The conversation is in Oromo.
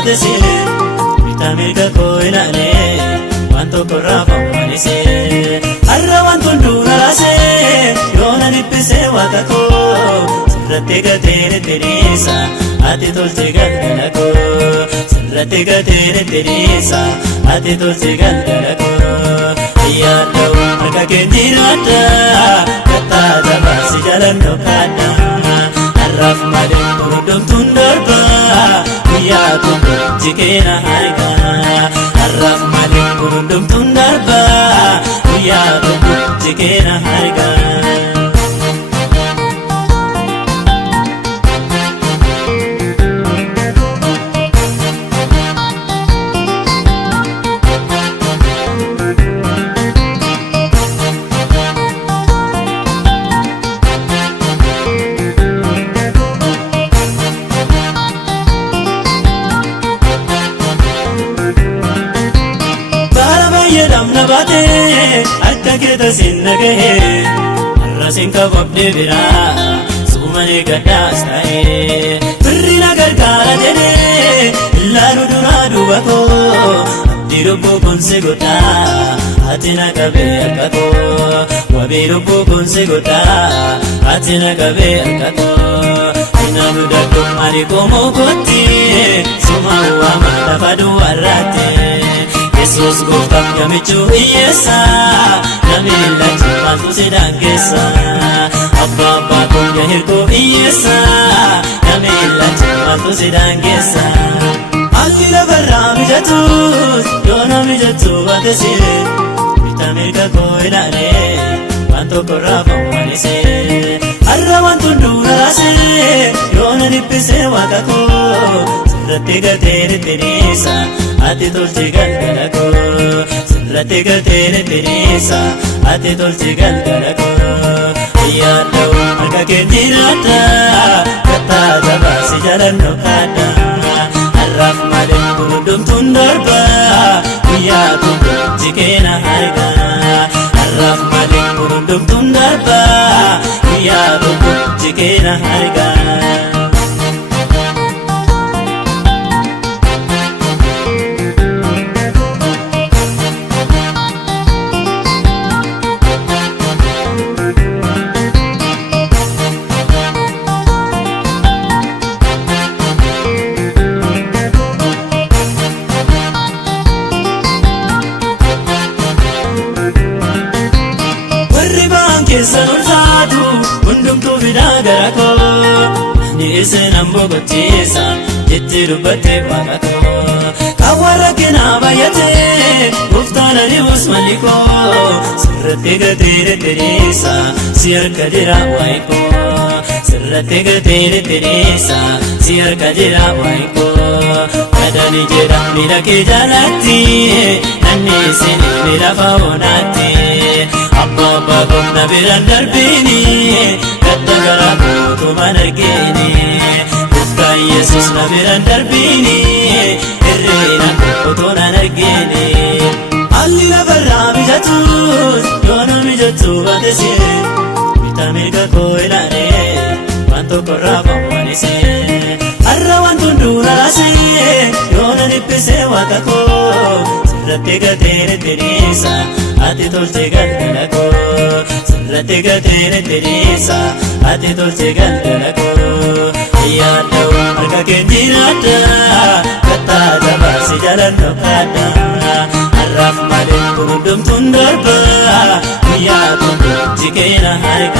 batese Vitamirga koinale Wanto korrafa manise Arra wanto nduna rase Yona nipise watako Sirratti gatere teresa Ati tolche galgalako Sirratti gatere teresa Ati tolche galgalako Ayyaaloo harka keenjirata Katta jabasi jalannoo kadda Arraaf malee gurguddomtuun darba Guyyaa tokko jikeena harka Arraaf malee gurguddomtuun darba Guyyaa tokko jikeena harka Nabate akka keeta sinna gahe arrasin kababde bira sumane gaddaas ta'e firrina gargaara jedhe ilaalu duraa dubako abdii lubbuu konse godha ati na qabee harkako wabii lubbuu konse godha ati na qabee harkako inaanu daddo ani komoo kotti suma uwama lafa duwwarraate Yesus gooftaan gamichuu hiyyeessa Namiillachi maaltu si daangeessa Abbaa abbaa koonya hirkoo hiyyeessa Namiillachi maaltu si daangeessa Alli lafarraa mijatus yoona mijachuu baatese Vitamirga koo ilaale waan tokkorraa fawwanise Har'a waan tunduura raase yoona dhiphise waaqa koo Sirratti gateere teresa Ati tolche galgalako Sirratti gateere teresa Ati tolche galgalako Ayyaaloo harka keenjirata Katta jabasi jalannoo kadda Arraaf malee gurguddomtuun darba Guyyaa tokko jikeena harka Arraaf malee gurguddomtuun darba Guyyaa tokko jikeena harka Keessa nulfaatu hundumtuu fidaa gara koo Ni isin ammoo gochiisa jetti dubbatte waaqa koo Kaawwarra keenaa baay'atee gooftaan adi'uus malli koo Sirratti gateere teresa si harka jira waa'ee koo Sirratti gateere teresa si harka jira waa'ee koo Kadhani jedha miila kee jalatti Nanni isin miila fa'oonaatti Abba abba gomna biraan darbini Gadda garaa kootumaan argini Gooftaan Yesus na biraan darbini Hirreena kootumaan argini Alli lafarraa mijatus yoona mijachuu baatese Vitamirga koo ilaale waan tokkorraa fawwanise Har'a waan tunduura raase yoona dhiphise waaqa koo Sirratti gateere teresa Ati tolche galgalako Sirratti gateere teresa Ati tolche galgalako Ayyaaloo harka keenjirata Katta jabasi jalannoo kadda Arraaf malee gurguddomtuun darba Guyyaa tokko jikeena harka